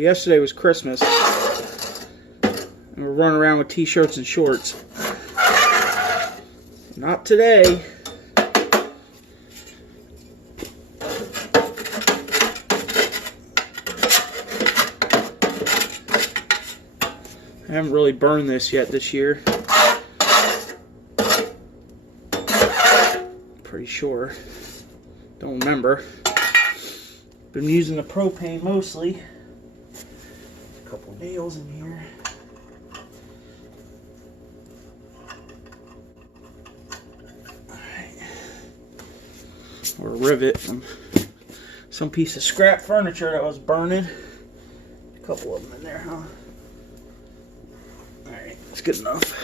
yesterday was Christmas, and we're running around with t-shirts and shorts. Not today. I haven't really burned this yet this year. Pretty sure. Don't remember. Been using the propane mostly. A couple nails in here. Alright. Or a rivet from some piece of scrap furniture that was burning. A couple of them in there, huh? Alright, that's good enough.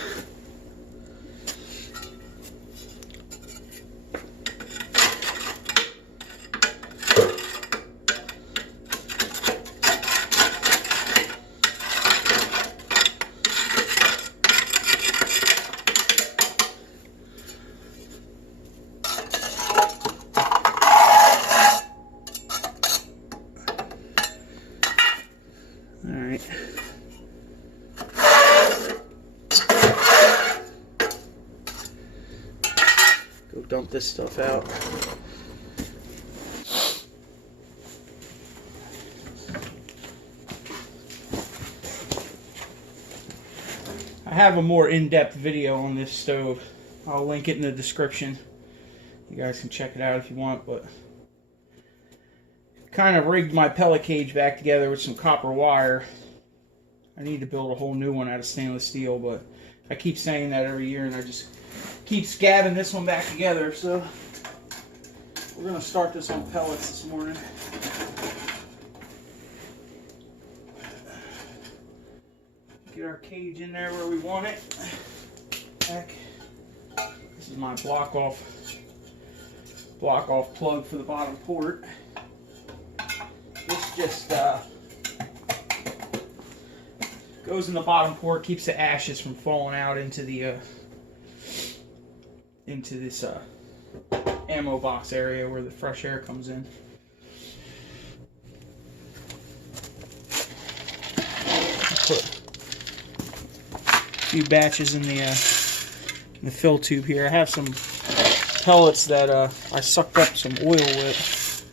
Alright. Go dump this stuff out. I have a more in-depth video on this stove. I'll link it in the description. You guys can check it out if you want, but kind of rigged my pellet cage back together with some copper wire. I need to build a whole new one out of stainless steel, but I keep saying that every year and I just keep scabbing this one back together. So we're going to start this on pellets this morning. Get our cage in there where we want it. Back. This is my block off plug for the bottom port. This just goes in the bottom port, keeps the ashes from falling out into the into this ammo box area where the fresh air comes in. Put a few batches in the fill tube here. I have some pellets that I sucked up some oil with.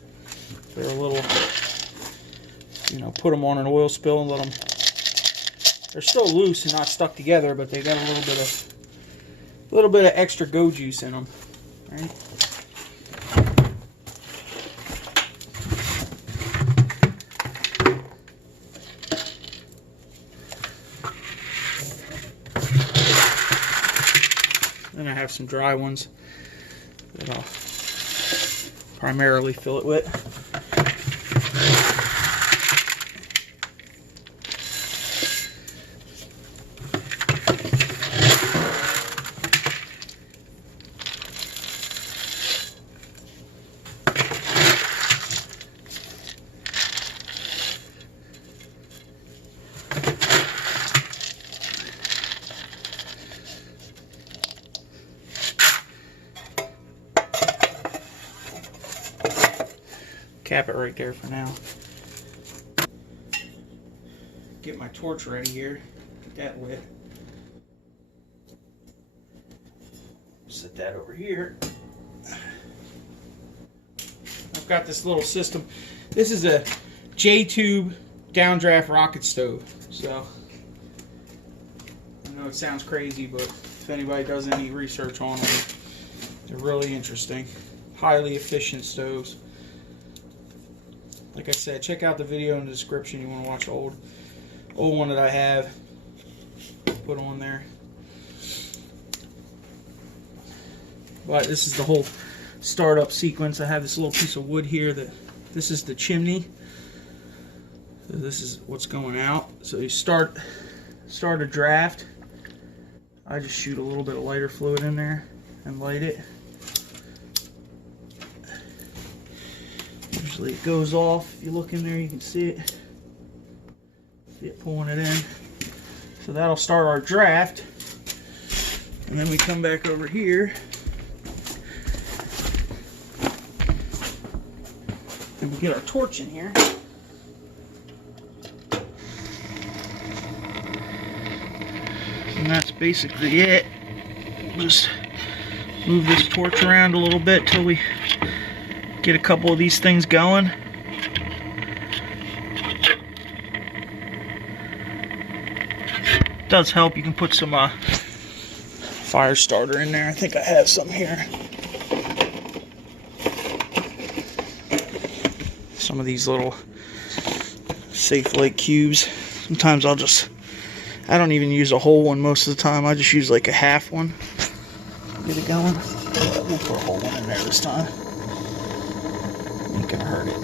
They're a little, you know, put them on an oil spill and let them. They're still loose and not stuck together, but they got a little bit of extra go juice in them. All right. Then I have some dry ones that I'll primarily fill it with. Cap it right there for now. Get my torch ready here. Get that lit. Set that over here. I've got this little system. This is a J-tube downdraft rocket stove. So I know it sounds crazy, but if anybody does any research on them, they're really interesting. Highly efficient stoves. Like I said, check out the video in the description. You want to watch the old one that I have put on there. But this is the whole startup sequence. I have this little piece of wood here. This is the chimney. So this is what's going out. So you start a draft. I just shoot a little bit of lighter fluid in there and light it. Usually it goes off. If you look in there, you can see it. See it pulling it in. So that'll start our draft. And then we come back over here. And we get our torch in here. And that's basically it. Just move this torch around a little bit till we get a couple of these things going. It does help. You can put some fire starter in there. I think I have some here. Some of these little Safe Lake cubes. Sometimes I don't even use a whole one most of the time. I just use like a half one. Get it going. We'll put a whole one in there this time. Ain't gonna hurt it.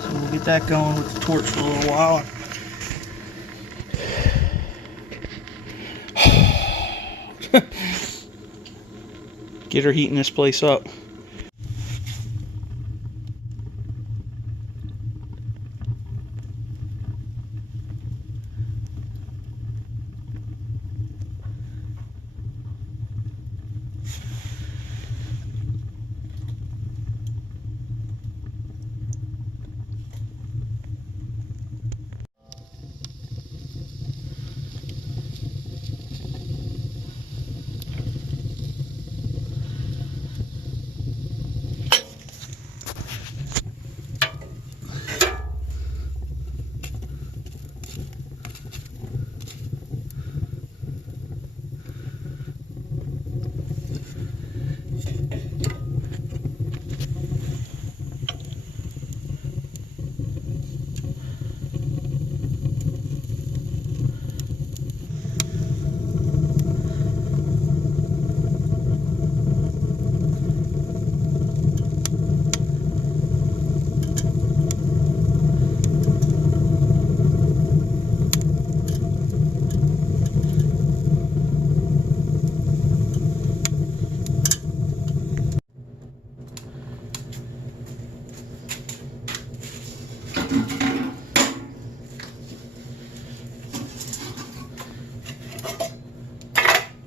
So we'll get that going with the torch for a little while. Get her heating this place up.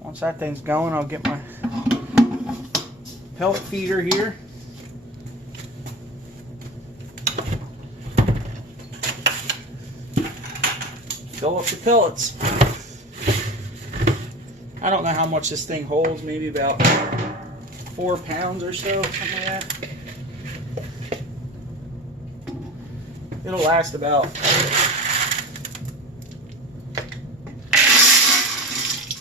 Once that thing's going, I'll get my pellet feeder here. Fill up the pellets. I don't know how much this thing holds, maybe about 4 pounds or so, something like that. It'll last about, I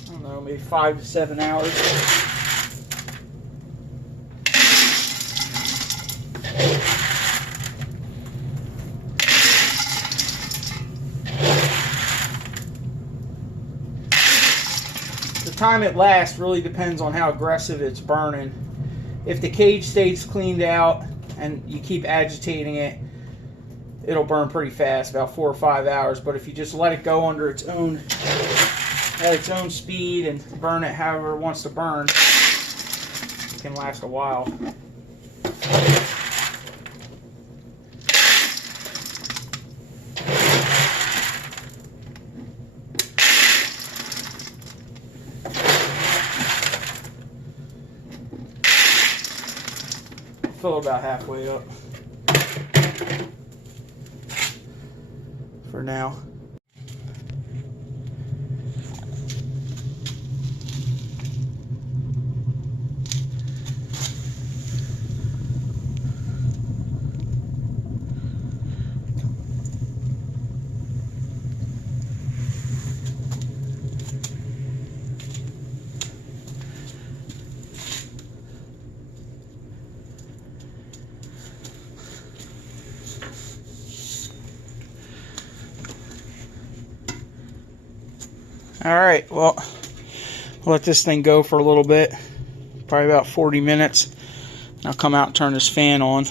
don't know, maybe 5 to 7 hours. The time it lasts really depends on how aggressive it's burning. If the cage stays cleaned out and you keep agitating it, it'll burn pretty fast, about 4 or 5 hours. But if you just let it go under its own, at its own speed and burn it however it wants to burn, it can last a while. Fill about halfway up for now. Alright, well, I'll let this thing go for a little bit, probably about 40 minutes. I'll come out and turn this fan on,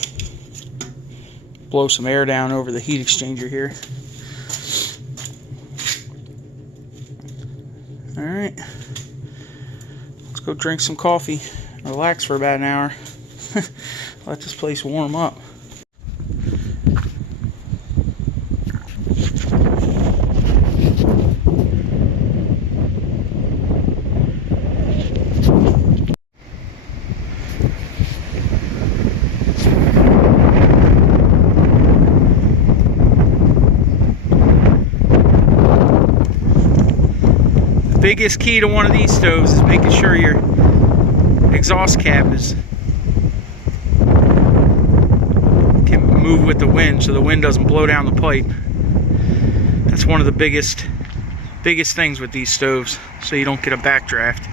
blow some air down over the heat exchanger here. Alright, let's go drink some coffee, relax for about an hour, let this place warm up. biggest key to one of these stoves is making sure your exhaust cap can move with the wind, so the wind doesn't blow down the pipe. That's one of the biggest things with these stoves, so you don't get a backdraft.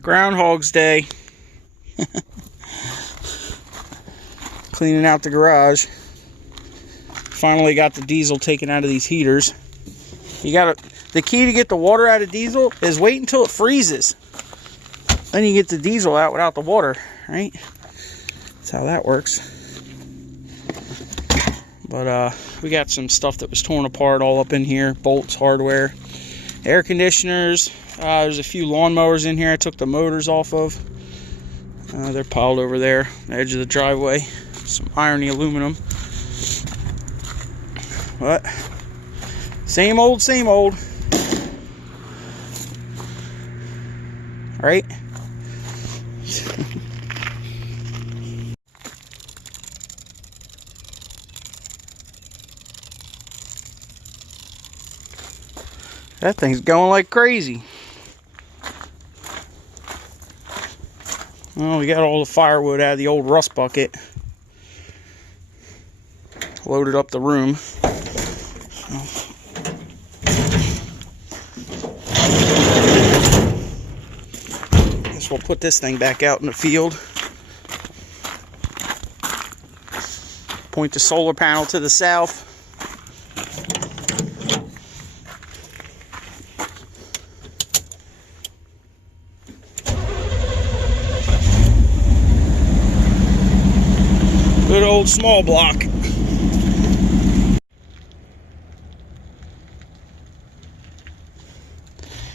Groundhog's Day. Cleaning out the garage. Finally got the diesel taken out of these heaters. The key to get the water out of diesel is wait until it freezes. Then you get the diesel out without the water, right? That's how that works. But we got some stuff that was torn apart all up in here. Bolts, hardware, air conditioners. There's a few lawnmowers in here I took the motors off of. They're piled over there, the edge of the driveway. Some irony aluminum. But same old, same old. Right? That thing's going like crazy. Well, we got all the firewood out of the old rust bucket. Loaded up the room. Guess we'll put this thing back out in the field. Point the solar panel to the south. Good old small block.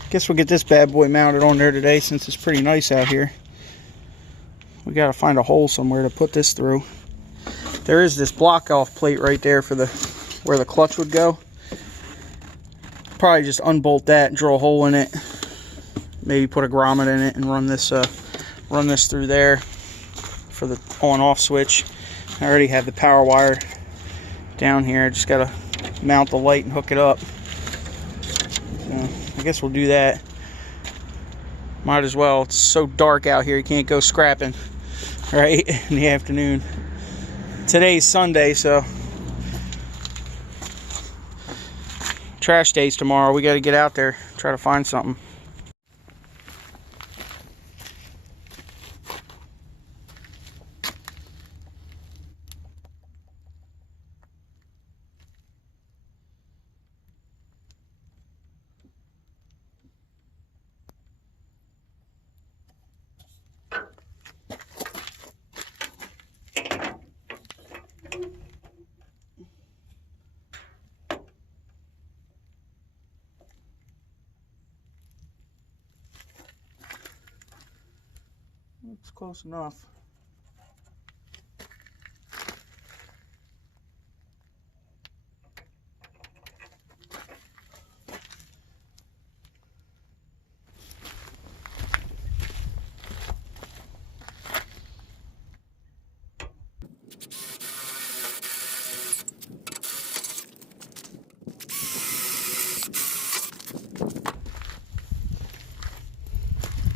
Guess we'll get this bad boy mounted on there today since it's pretty nice out here. We gotta find a hole somewhere to put this through. There is this block off plate right there for where the clutch would go. Probably just unbolt that and drill a hole in it. Maybe put a grommet in it and run this through there for the on-off switch. I already have the power wire down here. I just gotta mount the light and hook it up. So I guess we'll do that. Might as well. It's so dark out here, you can't go scrapping, right, in the afternoon. Today's Sunday, so trash days tomorrow. We got to get out there, try to find something. It's close enough.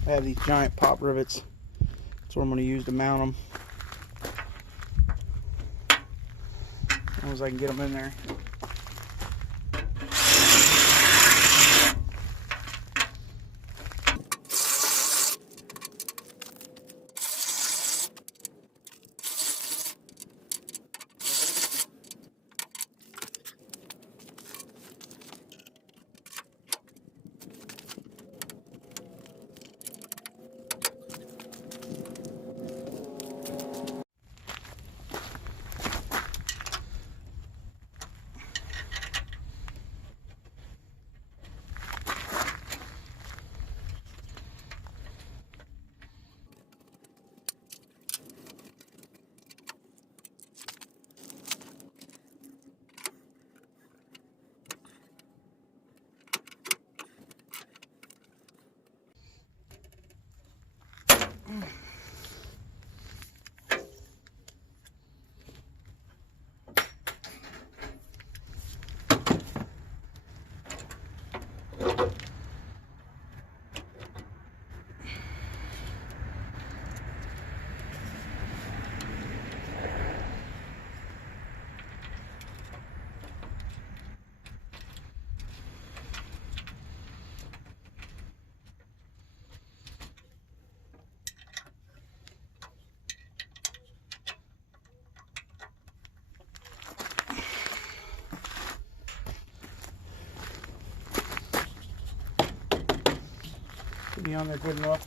I have these giant pop rivets. That's what I'm going to use to mount them. As long as I can get them in there. Should be on there good enough.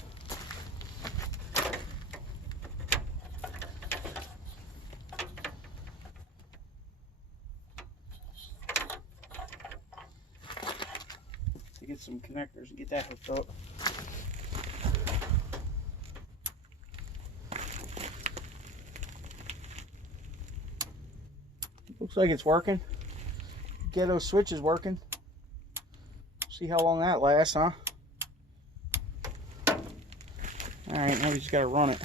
To get some connectors and get that hooked up. Looks like it's working. Get those switches working. See how long that lasts, huh? Alright, now we just gotta run it.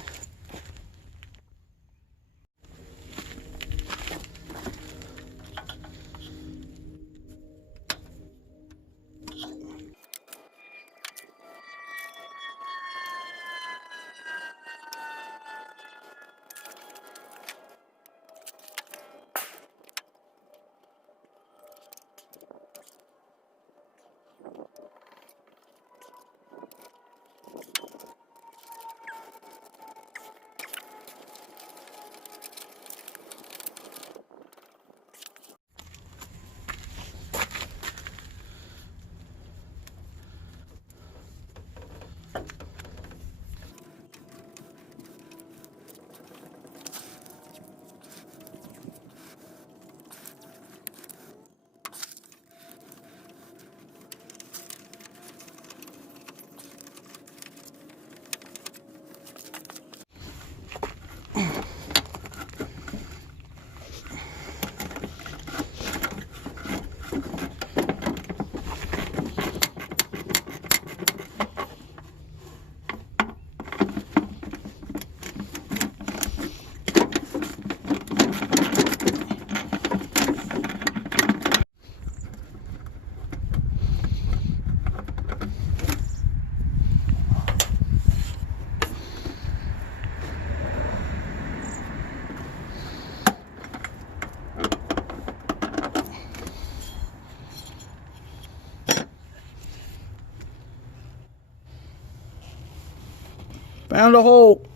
Found a hole.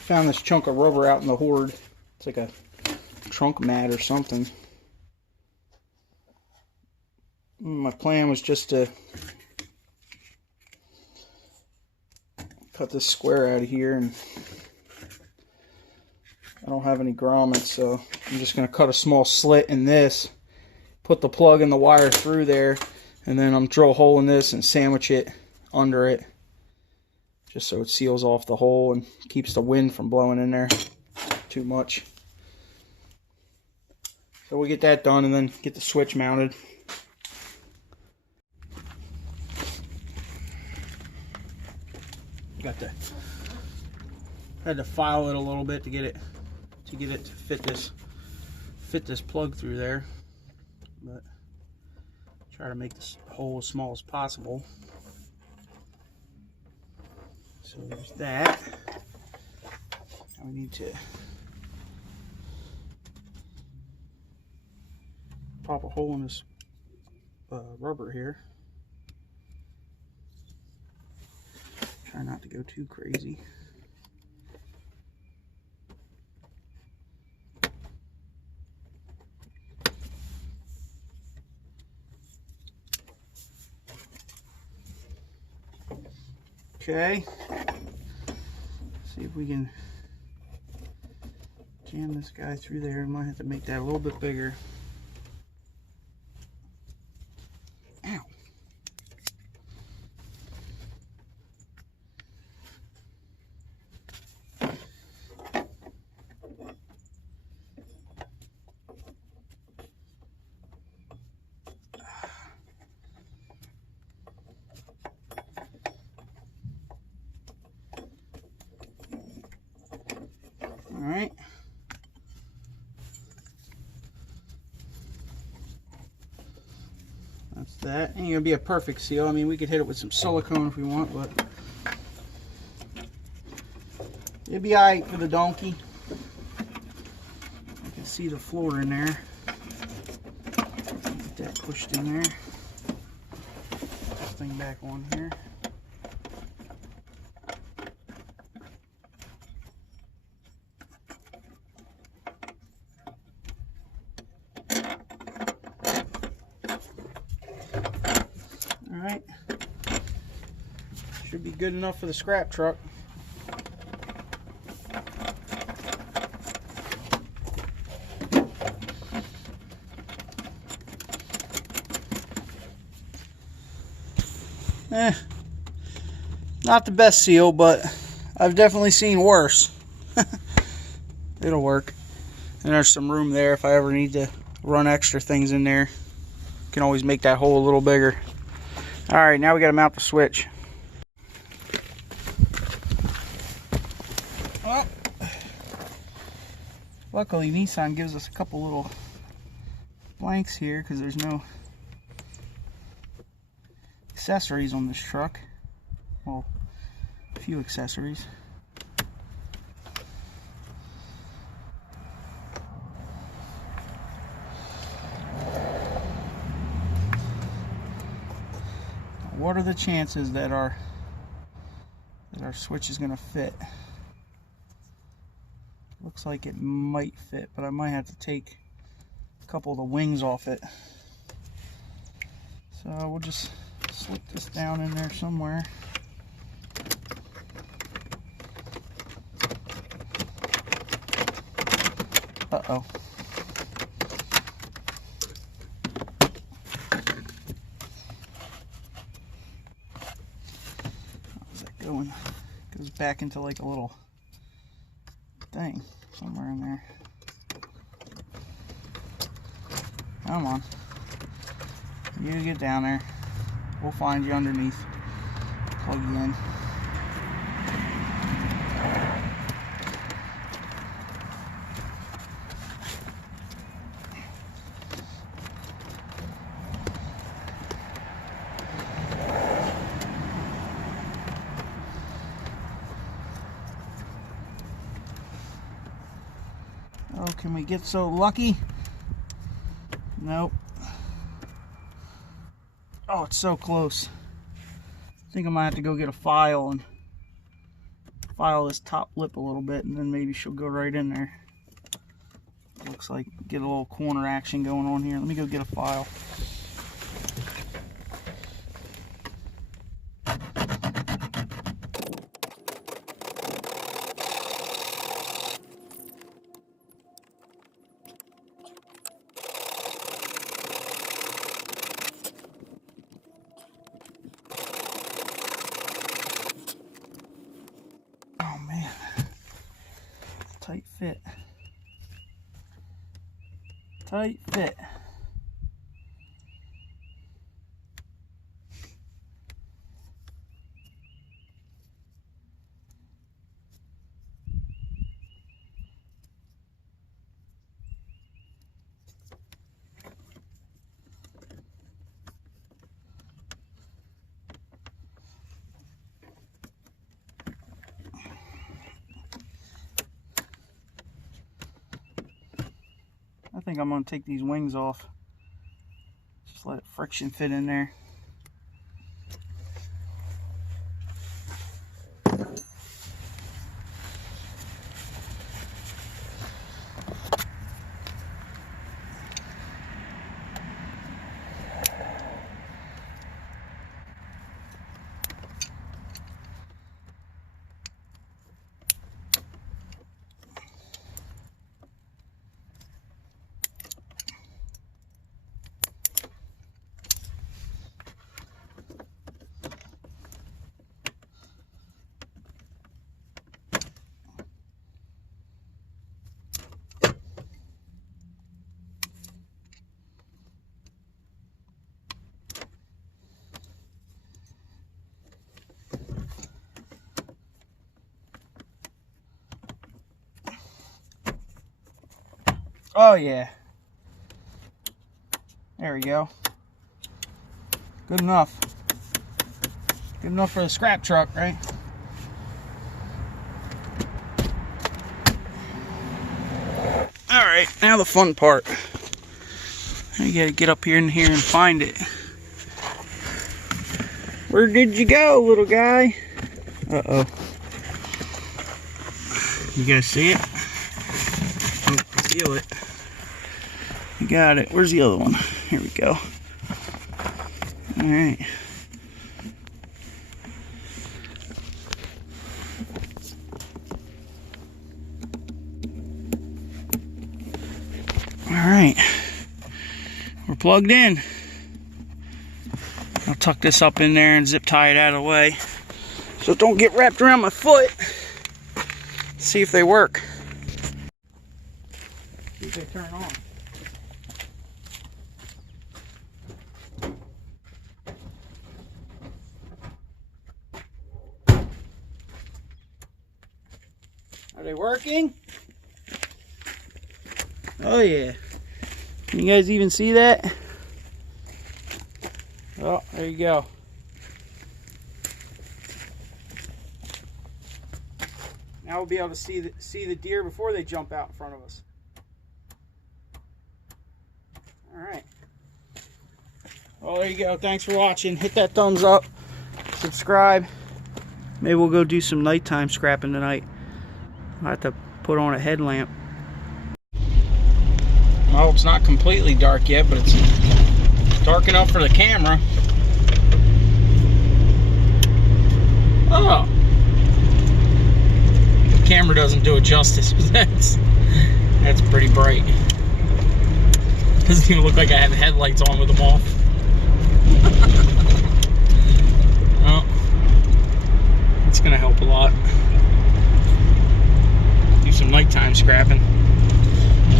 Found this chunk of rubber out in the horde. It's like a trunk mat or something. My plan was just to cut this square out of here, and I don't have any grommets, so I'm just going to cut a small slit in this, put the plug and the wire through there, and then I'm drill a hole in this and sandwich it under it, just so it seals off the hole and keeps the wind from blowing in there too much. So we'll get that done and then get the switch mounted. Had to file it a little bit to get it to fit this plug through there, but try to make this hole as small as possible. So there's that. Now we need to pop a hole in this rubber here. Try not to go too crazy. Okay, see if we can jam this guy through there. I might have to make that a little bit bigger. Ow. Alright. That's that. Ain't gonna be a perfect seal. I mean, we could hit it with some silicone if we want, but it'd be alright for the donkey. You can see the floor in there. Get that pushed in there. Put this thing back on here. Alright. Should be good enough for the scrap truck. Not the best seal, but I've definitely seen worse. It'll work. And there's some room there if I ever need to run extra things in there. Can always make that hole a little bigger. Alright, now we gotta mount the switch. Well, luckily Nissan gives us a couple little blanks here because there's no accessories on this truck. Well, a few accessories. What are the chances that our switch is going to fit? Looks like it might fit, but I might have to take a couple of the wings off it. So we'll just slip this down in there somewhere. Uh-oh. How's that going? Goes back into like a little thing somewhere in there. Come on. You get down there. We'll find you underneath. Plug you in. Oh, can we get so lucky? Nope. Oh, it's so close. I think I might have to go get a file and file this top lip a little bit, and then maybe she'll go right in there. Looks like get a little corner action going on here. Let me go get a file. Tight fit. Tight fit. I think I'm going to take these wings off. Just let friction fit in there. Oh yeah. There we go. Good enough. Good enough for the scrap truck, right? Alright, now the fun part. You gotta get up here and find it. Where did you go, little guy? Uh-oh. You guys see it? Feel it. You got it. Where's the other one? Here we go. Alright. plugged in. I'll tuck this up in there and zip tie it out of the way so it don't get wrapped around my foot. See if they work. See if they turn on. Are they working? Oh yeah. Can you guys even see that? Oh, there you go. Now we'll be able to see the deer before they jump out in front of us. All right. Well, there you go. Thanks for watching. Hit that thumbs up. Subscribe. Maybe we'll go do some nighttime scrapping tonight. I'll have to put on a headlamp. Well, it's not completely dark yet, but it's dark enough for the camera. Oh! The camera doesn't do it justice, but that's pretty bright. Doesn't even look like I have headlights on with them off. Well, it's gonna help a lot. Do some nighttime scrapping.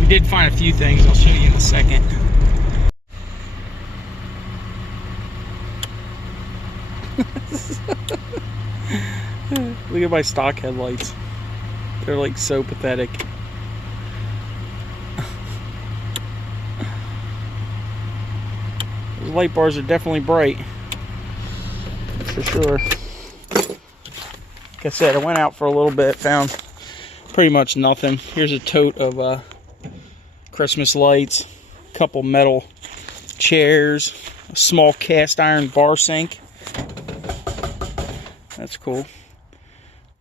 We did find a few things. I'll show you in a second. Look at my stock headlights. They're like so pathetic. Those light bars are definitely bright. For sure. Like I said, I went out for a little bit, found pretty much nothing. Here's a tote of Christmas lights, a couple metal chairs, a small cast iron bar sink. That's cool.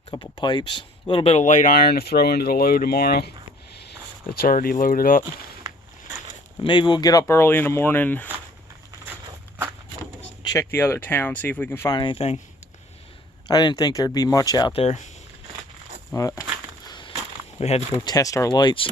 A couple pipes, a little bit of light iron to throw into the load tomorrow. It's already loaded up. Maybe we'll get up early in the morning, check the other town, see if we can find anything. I didn't think there'd be much out there, but we had to go test our lights.